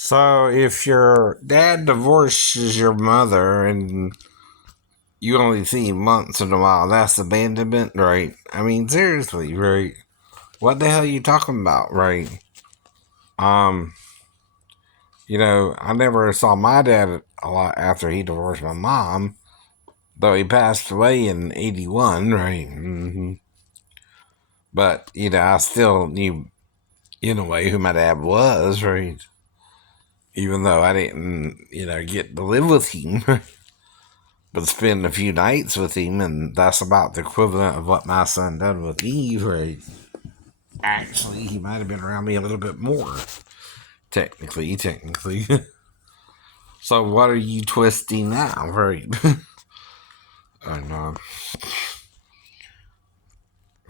So if your dad divorces your mother and you only see him once in a while, that's abandonment, right? I mean, seriously, right? What the hell are you talking about, right? Um, I never saw my dad a lot after he divorced my mom, though he passed away in 81, right? But, I still knew, in a way, who my dad was, right? Even though I didn't, get to live with him. But spend a few nights with him, and that's about the equivalent of what my son done with Eve, right? Actually, he might have been around me a little bit more, technically. So what are you twisting now, right? And,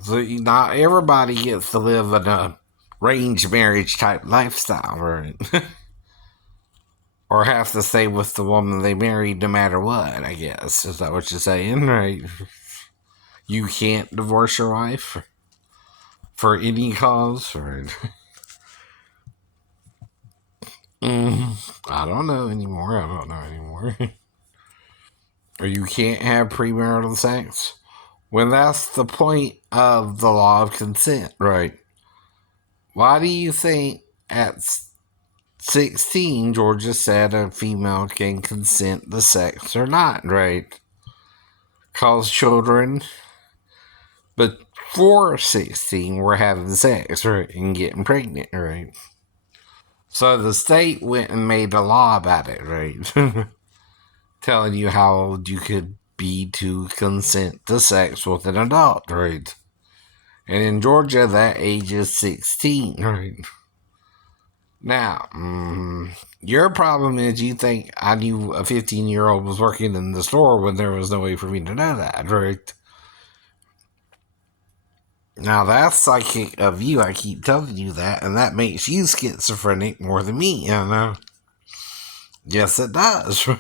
so not everybody gets to live in a arranged marriage type lifestyle, right? Or have to stay with the woman they married no matter what, I guess. Is that what you're saying, right? You can't divorce your wife for any cause, right? I don't know anymore. Or you can't have premarital sex. When that's the point of the law of consent, right? Why do you think at 16 Georgia said a female can consent to sex or not, right? Cause children before 16 were having sex, right? And getting pregnant, right? So the state went and made a law about it, right? Telling you how old you could be to consent to sex with an adult, right? And in Georgia, that age is 16, right? Now, your problem is you think I knew a 15-year-old was working in the store when there was no way for me to know that, right? Now, that's psychic of you. I keep telling you that, and that makes you schizophrenic more than me, Yes, it does, right?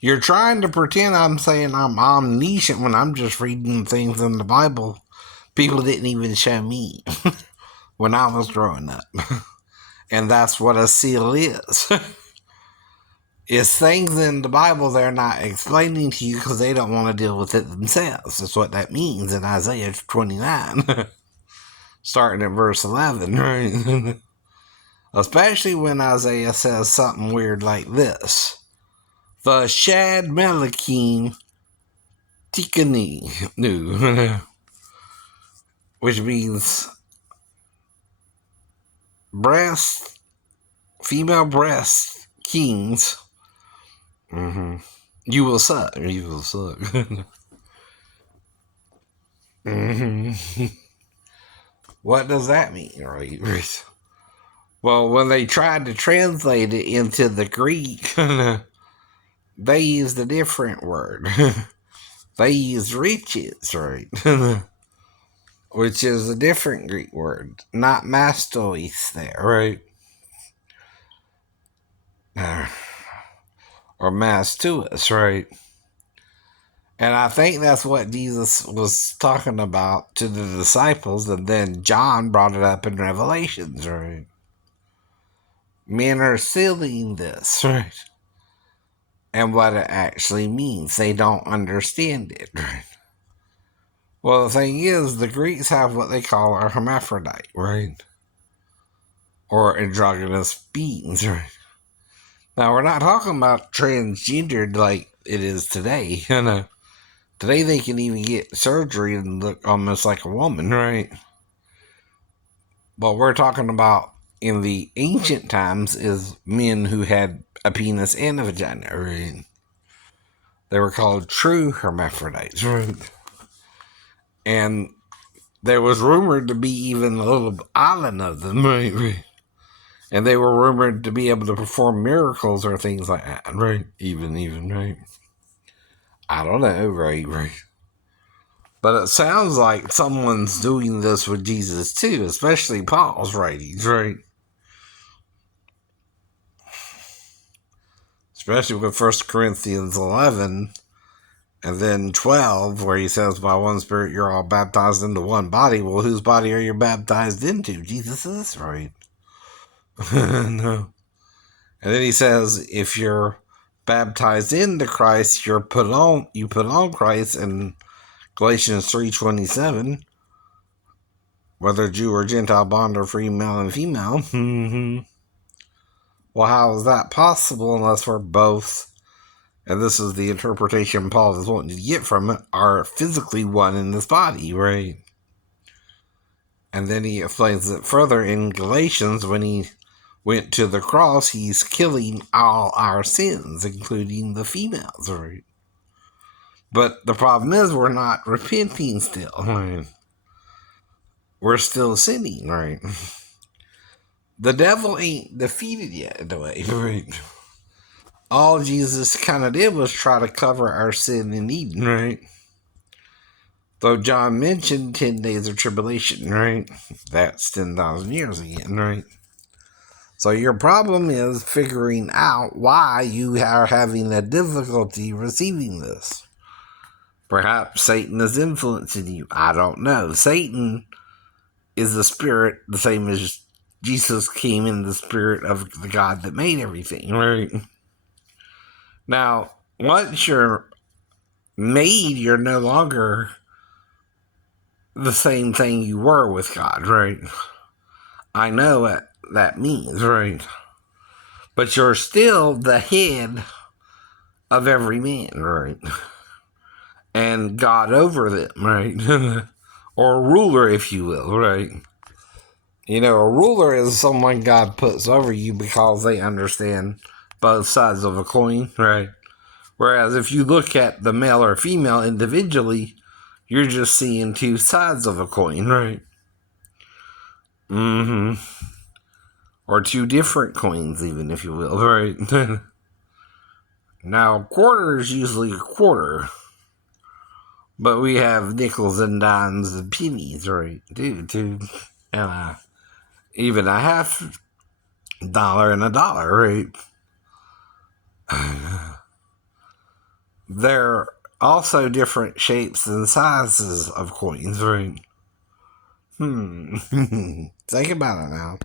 You're trying to pretend I'm saying I'm omniscient when I'm just reading things in the Bible people didn't even show me when I was growing up. And that's what a seal is. It's things in the Bible they're not explaining to you because they don't want to deal with it themselves. That's what that means in Isaiah 29, starting at verse 11, right? Especially when Isaiah says something weird like this. The Shad Melakim Tikani, which means breast, female breast kings. You will suck. You will suck. What does that mean, right? Well, when they tried to translate it into the Greek, they used a different word. They used riches, right? Which is a different Greek word, not mastois there, right? Or mastuous, right? And I think that's what Jesus was talking about to the disciples, and then John brought it up in Revelations, right? Men are sealing this, right? And what it actually means. They don't understand it, right? Well, the thing is, the Greeks have what they call a hermaphrodite, right? Or androgynous beings, right? Now, we're not talking about transgendered like it is today, Today they can even get surgery and look almost like a woman, right? What we're talking about in the ancient times is men who had a penis and a vagina, right? They were called true hermaphrodites, right? And there was rumored to be even a little island of them, right? And they were rumored to be able to perform miracles or things like that, right? Even, right? I don't know, right? But it sounds like someone's doing this with Jesus too, especially Paul's writings, right? Especially with 1 Corinthians 11 and then 12, where he says, by one Spirit you're all baptized into one body. Well, whose body are you baptized into? Jesus's, right? No. And then he says, if you're baptized into Christ, you put on Christ in Galatians 3:27, whether Jew or Gentile, bond or free, male and female. Well, how is that possible unless we're both, and this is the interpretation Paul is wanting to get from it, are physically one in this body, right? And then he explains it further in Galatians when he went to the cross, he's killing all our sins, including the females, right? But the problem is we're not repenting still, right? We're still sinning, right? The devil ain't defeated yet, in a way, right? All Jesus kind of did was try to cover our sin in Eden, right? Though John mentioned 10 days of tribulation, right? That's 10,000 years again, right? So your problem is figuring out why you are having a difficulty receiving this. Perhaps Satan is influencing you. I don't know. Satan is the spirit, the same as Jesus came in the spirit of the God that made everything, right? Now, once you're made, you're no longer the same thing you were with God, right? I know what that means, right? But you're still the head of every man, right? And God over them, right? Or a ruler, if you will, right? You know, a ruler is someone God puts over you because they understand both sides of a coin, right? Whereas if you look at the male or female individually, you're just seeing two sides of a coin, right? Or two different coins, even, if you will, right? Now, a quarter is usually a quarter. But we have nickels and dimes and pennies, right? Too. And even a half dollar and a dollar, right? There are also different shapes and sizes of coins, right? Think about it now.